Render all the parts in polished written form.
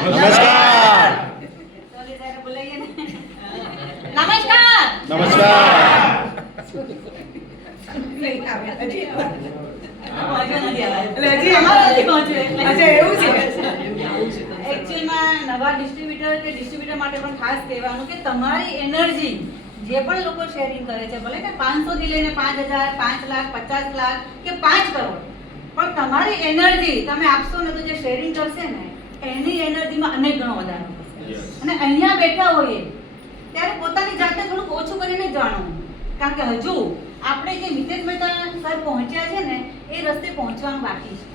નમસ્કાર. નમસ્કાર. નમસ્કાર. એકચ્યુઅલમાં નવા ડિસ્ટ્રીબ્યુટર માટે પણ ખાસ કહેવાનું કે તમારી એનર્જી જે પણ લોકો શેરિંગ કરે છે, ભલે કે 500 થી લઈને 5000, 5 લાખ, 50 લાખ કે 5 કરોડ, પણ તમારી એનર્જી તમે આપશો ને તો જે શેરિંગ કરશે ને એની એનર્જીમાં અનેક ગણો વધારો થશે. અને અહીંયા બેઠા હોઈએ ત્યારે પોતાની જાતને થોડુંક ઓછું કરીને જાણવું, કારણ કે હજુ આપણે જે મિતેશ મહેતા સર પહોંચ્યા છે ને એ રસ્તે પહોંચવાનું બાકી છે.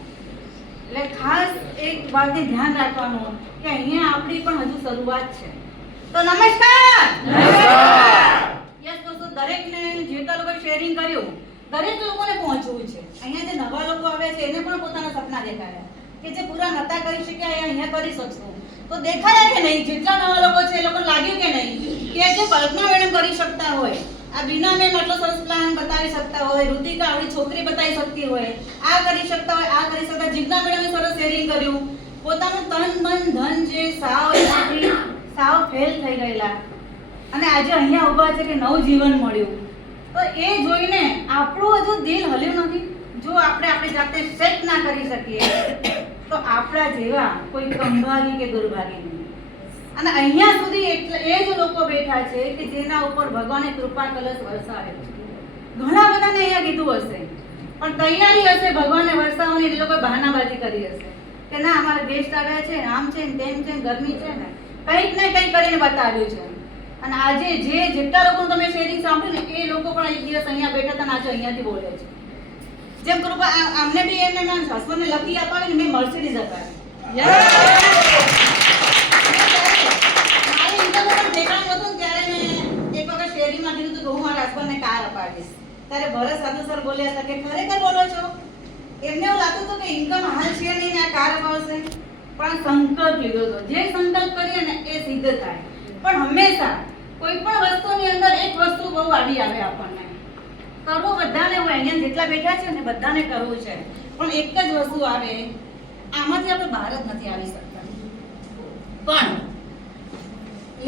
એટલે ખાસ એક વાતને ધ્યાન રાખવાનું કે અહીંયા આપણી પણ હજુ શરૂઆત છે. તો નમસ્કાર. યસ દોસ્તો, દરેકને જેટલા લોકોએ શેરિંગ કર્યું દરેક લોકોને પહોંચવું છે. અહીંયા જે નવા લોકો આવ્યા છે એને પણ પોતાના સપના દેખાડ્યા કે જે પૂરા નતા કરી શક્યા એ અહીંયા કરી શકશો. તો દેખાયા કે નહીં? જેટલા નવા લોકો છે એ લોકોને લાગ્યું કે નહીં કે જે કલ્પના મેડમ કરી શકતા હોય, આ બીના મેમ આટલો સરસ પ્લાન બતાવી શકતા હોય, ઋતિકા આવડી છોકરી બતાવી શકતી હોય, આ કરી શકતા હોય, આ કરી શકતા, જીજ્ઞા મેડમે સરસ શેરિંગ કર્યું, પોતાનું તન મન ધન જે સાવ ફેલ થઈ ગયેલા અને આજે અહીંયા ઊભા છે કે નવું જીવન મળ્યું, તો એ જોઈને આપણું હજુ દિલ હલ્યું નથી. જો આપણે આપણી જાતે સેટ ના કરી શકીએ તો આપણા જેવા કોઈ કંભાગી કે દુર્ભાગી નહીં. અને અહીંયા સુધી એ જ લોકો બેઠા છે કે જેના ઉપર ભગવાને કૃપા કલશ વરસાવ્યો છે. ઘણા બધાને અહીંયા કીધું હશે પણ તૈયારી હશે ભગવાને વરસાવવાની, એ લોકો બહાનાબાજી કરી હશે કે ના અમારે ગેસ્ટ આવ્યા છે, આમ છે ને તેમ છે ને ગરમી છે ને, કંઈક ને કંઈક કરીને બતાવ્યું છે. અને આજે જેટલા લોકોનું તમે શેરિંગ સાંભળ્યું ને એ લોકો પણ એક દિવસ અહીંયા બેઠા હતા ને આજે અહીંયાથી બોલે છે. જેમ કૃપા અમને બી એમને હસબન્ડને લકી અપાવી ને મેં મર્સિડીઝ અપાવી. ત્યારે ભરત સાધુ સર બોલ્યા હતા કે ખરેખર બોલો છો? એમને એવું લાગતું હતું કે ઇન્કમ હાલ છે નહીં ને આ કાર અપાવશે, પણ સંકલ્પ લીધો હતો. જે સંકલ્પ કરીએ ને એ સિદ્ધ થાય. પણ હંમેશા કોઈ પણ વસ્તુની અંદર એક વસ્તુ બહુ આડી આવે આપણને. કરવું બધાને હોય, અહીંયા જેટલા બેઠા છે ને બધાને કરવું છે, પણ એક જ વસ્તુ આવે, આમાંથી આપણે બહાર જ નથી આવી શકતા. પણ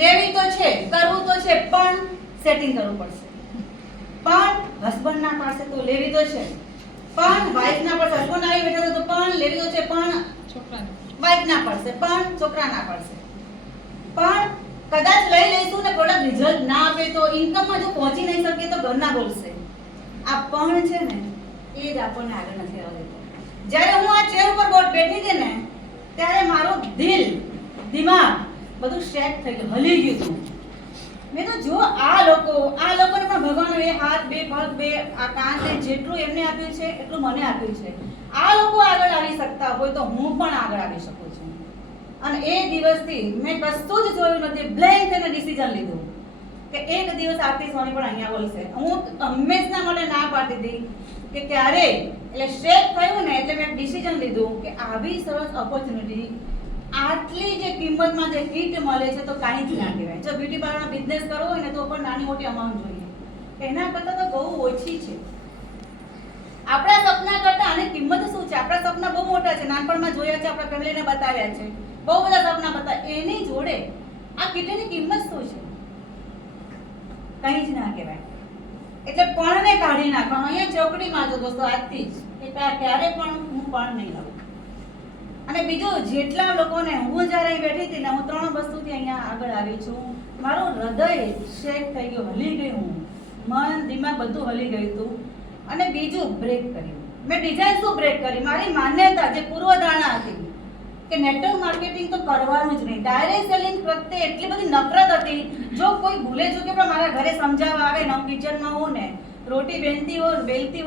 લેવી તો છે, કરવું તો છે, પણ સેટિંગ કરવું પડશે. પણ હસબન્ડ ના પાડશે તો લેવી તો છે, પણ વાઇફ ના પડશે. હસબન્ડ આવી બેઠા તો પણ લેવી તો છે, પણ વાઇફ ના પડશે, પણ છોકરા ના પડશે. પણ કદાચ લઈ લઈશું ને પ્રોડક્ટ રિઝલ્ટ ના આપે તો ઇન્કમમાં જો પહોંચી નહીં શકીએ તો ઘરના બોલશે. આ પણ છે ને એ જ આપણને આગળ નથી આવવા દેતો. જ્યારે હું આ ચેર ઉપર બેઠી હતી ને ત્યારે મારું દિલ દિમાગ બધું શેક થઈ ગયું, હલી ગયું હતું. મેં તો જો આ લોકોને પણ ભગવાન એ હાથ, બે પગ, બે આ કાન જેટલું એમને આપ્યું છે એટલું મને આપ્યું છે. આ લોકો આગળ આવી શકતા હોય તો હું પણ આગળ આવી શકું છું. અને એ દિવસથી મેં કશું જ જોયું નથી, બ્લેન્ક થઈને ડિસિઝન લીધું કે એક દિવસ આરતી સોની પણ અહીંયા બોલશે. હું હંમેશા માટે ના પાડતી હતી કે ક્યારે એટલે શેક થયું ને એટલે મેં ડિસિઝન લીધું કે આવી સરસ ઓપોર્ચ્યુનિટી, આટલી જે કિંમતમાં જે કીટ મળે છે તો કાંઈ જ ના કહેવાય. જો બ્યુટી પાર્લરનો બિઝનેસ કરવો હોય ને તો પણ નાની મોટી અમાઉન્ટ જોઈએ, એના કરતાં તો બહુ ઓછી છે. આપણા સપના કરતાં આની કિંમત શું છે? આપણા સપના બહુ મોટા છે, નાનપણમાં જોયા છે, આપણા ફેમિલીને બતાવ્યા છે, બહુ બધા સપના બતાવ્યા. એની જોડે આ કીટની કિંમત શું છે? કંઈ જ ના કહેવાય. એટલે પણને કાઢી નાખવાનું. અહીંયા ચોકડીમાં જો દોસ્તો આજથી જ કે ક્યારે પણ હું પણ નહીં લઉં. અને બીજું, જેટલા લોકોને હું જ્યારે અહીં બેઠી હતી ને, હું 3 વસ્તુથી અહીંયા આગળ આવી છું. મારું હૃદય શેક થઈ ગયું, હલી ગયું, મન દિમાગ બધું હલી ગયું હતું. અને બીજું, બ્રેક કર્યું. મેં ડિઝાઇન શું બ્રેક કરી? મારી માન્યતા જે પૂર્વધારણા હતી કે નેટવર્ક માર્કેટિંગ તો કરવાનું જ નહીં, ડાયરેક્ટ સેલિંગ પ્રત્યે એટલી બધી નફરત હતી. જો કોઈ ભૂલે ચૂકે પણ મારા ઘરે સમજાવવા આવે ને, હું કિચનમાં હોઉં ને, રોટી બેલતી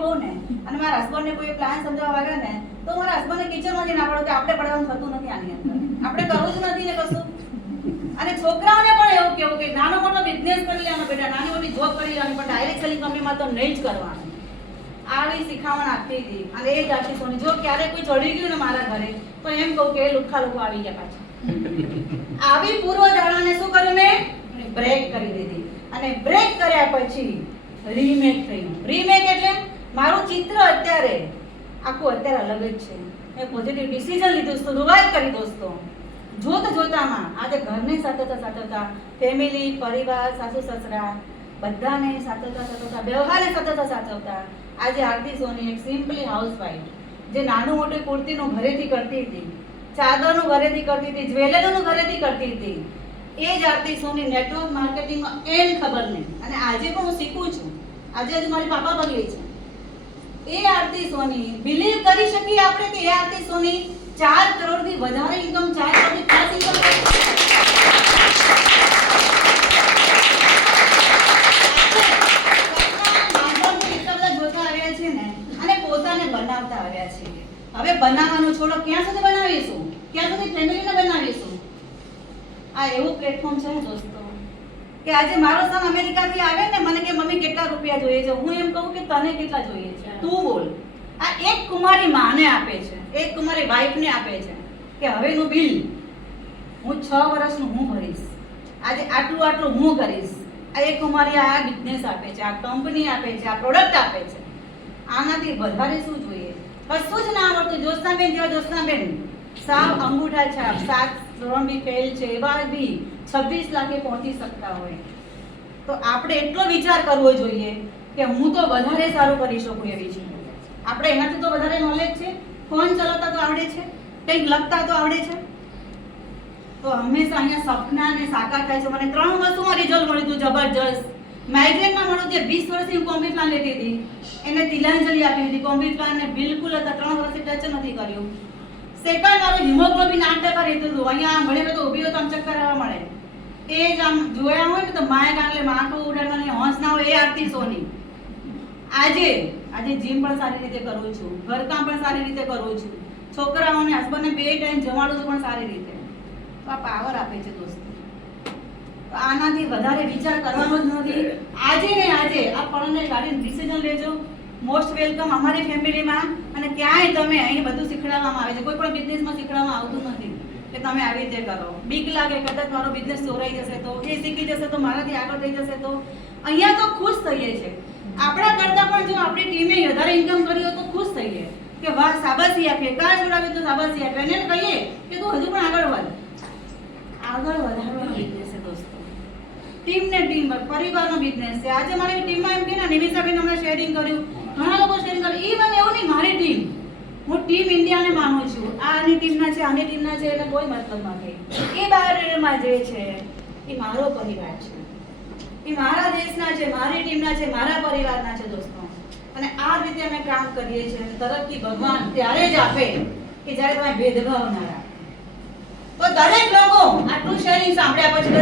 હોઉં ને, અને મારા હસબન્ડને કોઈ પ્લાન સમજાવવા આવે ને તો મારા હસબન્ડને કિચનમાંથી ના પડો કે આપણે પડવાનું થતું નથી આની અંદર, આપણે કરવું જ નથી ને કશું. અને છોકરાઓને પણ એવું કેવું કે નાનો મોટો બિઝનેસ કરી લેવાનો બેટા, નાની મોટી જોબ કરી લેવાની, પણ ડાયરેક્ટ સેલિંગ કંપનીમાં તો નહીં જ કરવાનું. આવી શીખામણ આપતી હતી. અને એ જ આપતી સોની. જો ક્યારે કોઈ ચડી ગયું ને મારા ઘરે તો એમ કહું કે લુખ્ખા લોકો આવી ગયા પાછા. આવી પૂર્વધારણાને શું કર્યું? મેં બ્રેક કરી દીધી. અને બ્રેક કર્યા પછી રીમેક થયું. રીમેક એટલે મારું ચિત્ર અત્યારે આખું અત્યારે અલગ જ છે. મેં પોઝિટિવ ડિસિઝન લીધું, શરૂઆત કરી દોસ્તો. જોતામાં આજે ઘરને સાચવતા ફેમિલી, પરિવાર, સાસુ સસરા બધાને સાચવતા વ્યવહારને સાચવતા આજે આરતી સોની એક સિમ્પલી હાઉસવાઈફ જે નાનું મોટું કુર્તીનું ઘરેથી કરતી હતી, ચાદરનું ઘરેથી કરતી હતી, જ્વેલરીનું ઘરેથી કરતી હતી, એ જ આરતી સોની નેટવર્ક માર્કેટિંગમાં એન ખબર નહીં. અને આજે પણ હું શીખું છું, આજે મારી પાપા બગલી છે. એ આરતી સોની બિલીવ કરી શકીએ આપણે કે એ આરતી સોની 4 કરોડથી વધારે ઇન્કમ, 4 કરોડથી પ્લસ ઇન્કમ જોતા આવ્યા છે ને અને પોતાને બનાવતા આવ્યા છે. હવે બનાવવાનું છોડો, ક્યાં સુધી બનાવીશું, ક્યાં સુધી ફેમિલીને બનાવીશું? આ એવું પ્લેટફોર્મ છે ને દોસ્તો કે આજે મારો સન અમેરિકાથી આવે ને મને કે મમ્મી કેટલા રૂપિયા જોઈએ છે, હું એમ કહું કે તને કેટલા જોઈએ છે, તું બોલ. આ એક કુમારી માને આપે છે, એક કુમારી વાઈફને આપે છે કે હવેનું બિલ હું 6 વર્ષનું હું ભરીશ, આજે આટલું હું કરીશ. આ એક કુમારી આ બિઝનેસ આપે છે, આ કંપની આપે છે, આ પ્રોડક્ટ આપે છે. આનાથી વધારે શું જોઈએ? કશું જ ના આવડતું. જ્યોત્સનાબેન જેવા જ્યોત્સનાબેન સાવ અંગૂઠા છાપ, 7 ધોરણ બી ફેલ છે, એવા બી 26 લાખે પહોંચી શકતા હોય. તો આપણે એટલો વિચાર કરવો જોઈએ કે હું તો વધારે સારું કરી શકું એવી છું. આપણે એનાથી તો વધારે નોલેજ છે, ફોન ચલાવતા તો આવડે છે, કંઈક લખતા તો આવડે છે. તો હંમેશા અહીંયા સપનાને સાકાર થાય છે. મને 3 વર્ષમાં રિઝલ્ટ મળ્યું હતું જબરજસ્ત. માઇગ્રેનમાં મળ્યું તે 20 વર્ષથી કોમ્બી પ્લાન લેતી હતી, એને તિલાંજલિ આપી હતી. કોમ્બી પ્લાનને બિલકુલ હતા 3 વર્ષથી ટચ નથી કર્યું. સેકન્ડ વાળું હિમોગ્લોબિન 8% રહેતું હતું. અહીંયા આમ ઘણી બધું ઊભી હોય તો આમ ચક્કર આવવા મળે. એ જ આમ જોયા હોય ને તો માયા કાંટલે માટું ઉડાડવાની હોંશ ના હોય, એ આરતી સોની. આજે જીમ પણ સારી રીતે કરું છું, ઘરકામ પણ સારી રીતે કરું છું, છોકરાઓને હસબન્ડને 2 ટાઈમ જમાડું છું પણ સારી રીતે. તો આ પાવર આપે છે દોસ્તો. તો આનાથી વધારે વિચાર કરવાનો જ નથી. આજે ને આજે આ પણને ગાડીને ડિસિઝન લેજો. મોસ્ટ વેલકમ અમારી ફેમિલીમાં. અને ક્યાંય તમે અહીં બધું શીખવાડવામાં આવે છે, કોઈ પણ બિઝનેસમાં શીખવાડવામાં આવતું નથી કે તમે આવી રીતે કરો. બીક લાગે કદાચ મારો બિઝનેસ ચોરાઈ જશે તો, એ શીખી જશે તો, મારાથી આગળ થઈ જશે તો. અહીંયા તો ખુશ થઈએ છે. આપણા કરતાં પણ જો આપણી ટીમે વધારે ઇન્કમ કરી હોય તો ખુશ થઈએ કે વાહ, શાબાશી આપીએ. કાર છોડાવીએ તો શાબાશી આપીએ, એને કહીએ કે તું હજુ પણ આગળ વધ. આગળ વધારવાનો બિઝનેસ છે દોસ્તો. ટીમ ને ટીમ વર્ક, પરિવારનો બિઝનેસ છે. આજે મારી ટીમમાં એમ કે ને નિમિષાબેન હમણાં શેરિંગ કર્યું, ઘણા લોકો શેરિંગ કર્યું. ઈવન એવું નહીં, મારી ટીમ, હું ટીમ ઇન્ડિયાને માનું છું. આની ટીમના છે, આની ટીમના છે એટલે કોઈ મતલબ નથી. એ બહારમાં જે છે એ મારો પરિવાર છે, એ મારા દેશના છે, મારી ટીમના છે, મારા પરિવારના છે દોસ્તો. અને આ રીતે અમે કામ કરીએ છીએ. તરક્કી ભગવાન ત્યારે જ આપે કે જ્યારે તમે ભેદભાવ ના રાખો. તો દરેક લોકો આટલું શેરિંગ સાંભળ્યા પછી